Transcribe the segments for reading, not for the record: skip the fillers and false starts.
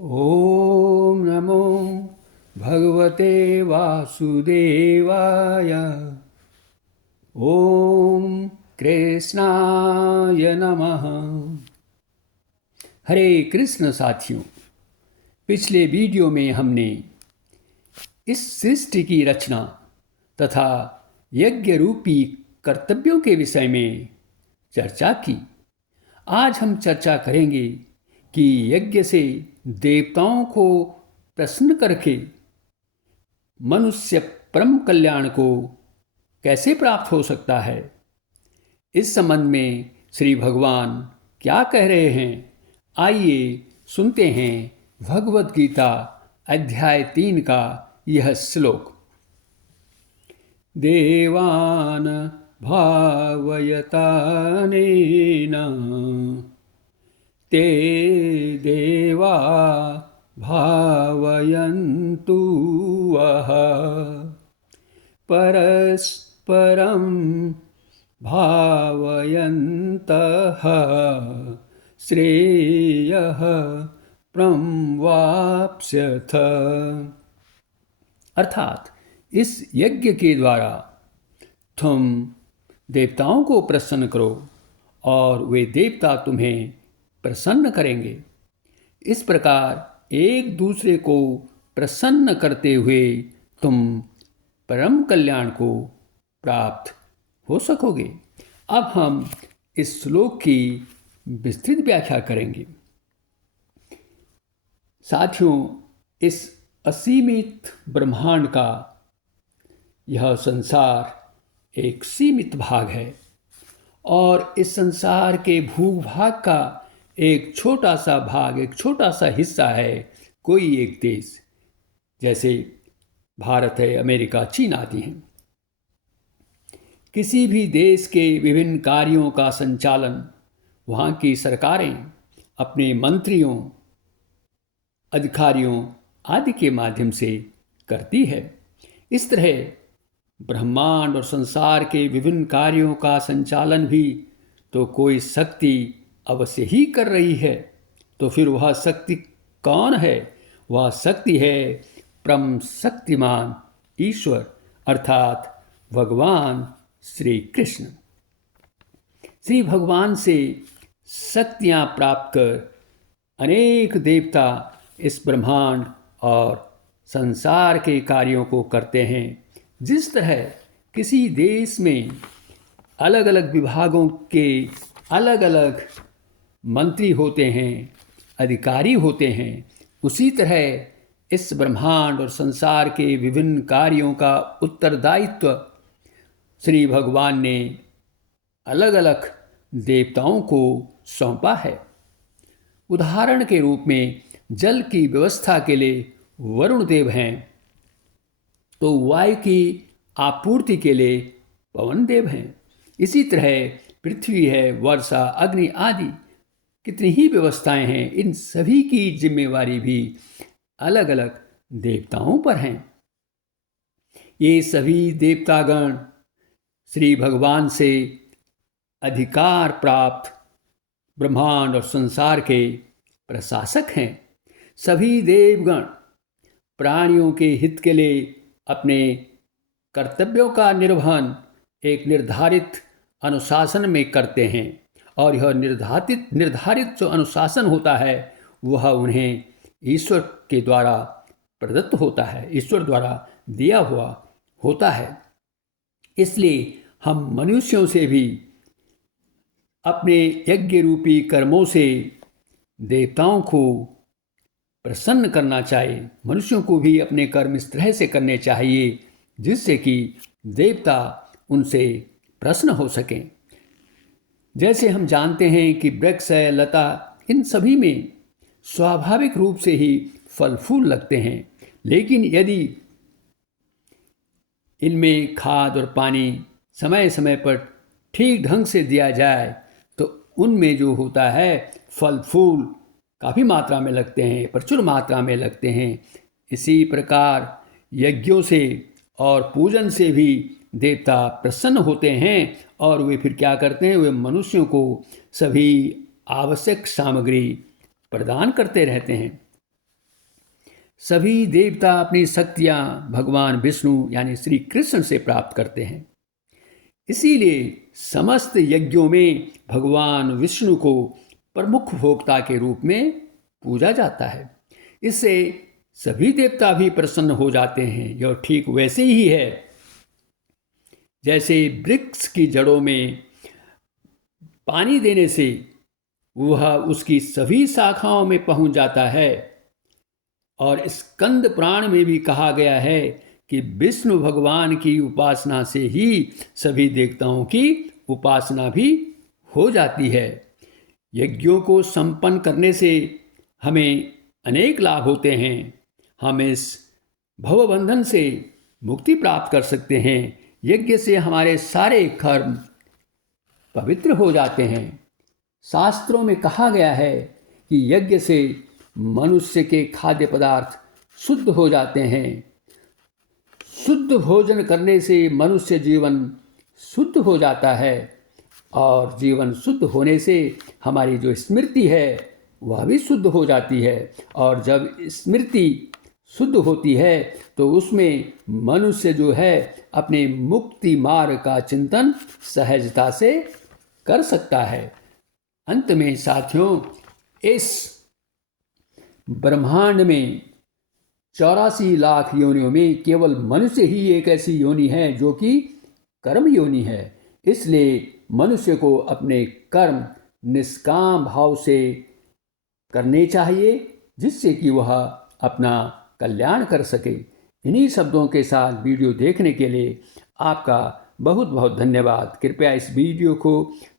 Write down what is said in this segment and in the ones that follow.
ॐ नमो भगवते वासुदेवाय। ॐ कृष्णाय नमः। हरे कृष्ण साथियों, पिछले वीडियो में हमने इस सृष्टि की रचना तथा यज्ञ रूपी कर्तव्यों के विषय में चर्चा की। आज हम चर्चा करेंगे कि यज्ञ से देवताओं को प्रसन्न करके मनुष्य परम कल्याण को कैसे प्राप्त हो सकता है। इस संबंध में श्री भगवान क्या कह रहे हैं, आइए सुनते हैं भगवद गीता अध्याय 3 का यह श्लोक। देवान भावयतानेन ते देवा भावयन्तु वः परस्परं भावयन्तः श्रेयः प्रम्वाप्स्यथ। अर्थात इस यज्ञ के द्वारा तुम देवताओं को प्रसन्न करो और वे देवता तुम्हें प्रसन्न करेंगे। इस प्रकार एक दूसरे को प्रसन्न करते हुए तुम परम कल्याण को प्राप्त हो सकोगे। अब हम इस श्लोक की विस्तृत व्याख्या करेंगे। साथियों, इस असीमित ब्रह्मांड का यह संसार एक सीमित भाग है और इस संसार के भूभाग का एक छोटा सा भाग, एक छोटा सा हिस्सा है कोई एक देश, जैसे भारत है, अमेरिका, चीन आदि हैं। किसी भी देश के विभिन्न कार्यों का संचालन वहाँ की सरकारें अपने मंत्रियों, अधिकारियों आदि के माध्यम से करती है। इस तरह ब्रह्मांड और संसार के विभिन्न कार्यों का संचालन भी तो कोई शक्ति अवश्य ही कर रही है। तो फिर वह शक्ति कौन है? वह शक्ति है परम शक्तिमान ईश्वर अर्थात भगवान श्री कृष्ण। श्री भगवान से शक्तियाँ प्राप्त कर अनेक देवता इस ब्रह्मांड और संसार के कार्यों को करते हैं। जिस तरह किसी देश में अलग अलग विभागों के अलग अलग मंत्री होते हैं, अधिकारी होते हैं, उसी तरह इस ब्रह्मांड और संसार के विभिन्न कार्यों का उत्तरदायित्व श्री भगवान ने अलग अलग देवताओं को सौंपा है। उदाहरण के रूप में जल की व्यवस्था के लिए वरुण देव हैं, तो वायु की आपूर्ति के लिए पवन देव हैं। इसी तरह पृथ्वी है, वर्षा, अग्नि आदि कितनी ही व्यवस्थाएं हैं। इन सभी की जिम्मेवारी भी अलग अलग देवताओं पर हैं। ये सभी देवतागण श्री भगवान से अधिकार प्राप्त ब्रह्मांड और संसार के प्रशासक हैं। सभी देवगण प्राणियों के हित के लिए अपने कर्तव्यों का निर्वहन एक निर्धारित अनुशासन में करते हैं और यह निर्धारित जो अनुशासन होता है वह उन्हें ईश्वर के द्वारा प्रदत्त होता है, ईश्वर द्वारा दिया हुआ होता है। इसलिए हम मनुष्यों से भी अपने यज्ञ रूपी कर्मों से देवताओं को प्रसन्न करना चाहिए। मनुष्यों को भी अपने कर्म इस तरह से करने चाहिए जिससे कि देवता उनसे प्रसन्न हो सकें। जैसे हम जानते हैं कि वृक्ष है, लता, इन सभी में स्वाभाविक रूप से ही फल फूल लगते हैं, लेकिन यदि इनमें खाद और पानी समय समय पर ठीक ढंग से दिया जाए तो उनमें जो होता है फल फूल काफ़ी मात्रा में लगते हैं, प्रचुर मात्रा में लगते हैं। इसी प्रकार यज्ञों से और पूजन से भी देवता प्रसन्न होते हैं और वे फिर क्या करते हैं, वे मनुष्यों को सभी आवश्यक सामग्री प्रदान करते रहते हैं। सभी देवता अपनी शक्तियां भगवान विष्णु यानी श्री कृष्ण से प्राप्त करते हैं। इसीलिए समस्त यज्ञों में भगवान विष्णु को प्रमुख भोक्ता के रूप में पूजा जाता है। इससे सभी देवता भी प्रसन्न हो जाते हैं। यह ठीक वैसे ही है जैसे वृक्ष की जड़ों में पानी देने से वह उसकी सभी शाखाओं में पहुंच जाता है। और स्कंद पुराण में भी कहा गया है कि विष्णु भगवान की उपासना से ही सभी देवताओं की उपासना भी हो जाती है। यज्ञों को संपन्न करने से हमें अनेक लाभ होते हैं। हम इस भवबंधन से मुक्ति प्राप्त कर सकते हैं। यज्ञ से हमारे सारे कर्म पवित्र हो जाते हैं। शास्त्रों में कहा गया है कि यज्ञ से मनुष्य के खाद्य पदार्थ शुद्ध हो जाते हैं। शुद्ध भोजन करने से मनुष्य जीवन शुद्ध हो जाता है और जीवन शुद्ध होने से हमारी जो स्मृति है वह भी शुद्ध हो जाती है। और जब स्मृति शुद्ध होती है तो उसमें मनुष्य जो है अपने मुक्ति मार्ग का चिंतन सहजता से कर सकता है। अंत में साथियों, इस ब्रह्मांड में 84 लाख योनियों में केवल मनुष्य ही एक ऐसी योनि है जो कि कर्म योनि है। इसलिए मनुष्य को अपने कर्म निष्काम भाव से करने चाहिए जिससे कि वह अपना कल्याण कर सके। इन्हीं शब्दों के साथ वीडियो देखने के लिए आपका बहुत बहुत धन्यवाद। कृपया इस वीडियो को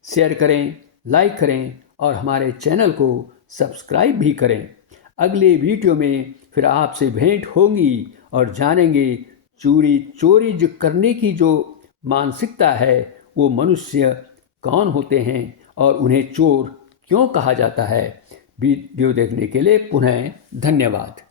शेयर करें, लाइक करें और हमारे चैनल को सब्सक्राइब भी करें। अगले वीडियो में फिर आपसे भेंट होगी और जानेंगे चोरी जो करने की जो मानसिकता है वो मनुष्य कौन होते हैं और उन्हें चोर क्यों कहा जाता है। वीडियो देखने के लिए पुनः धन्यवाद।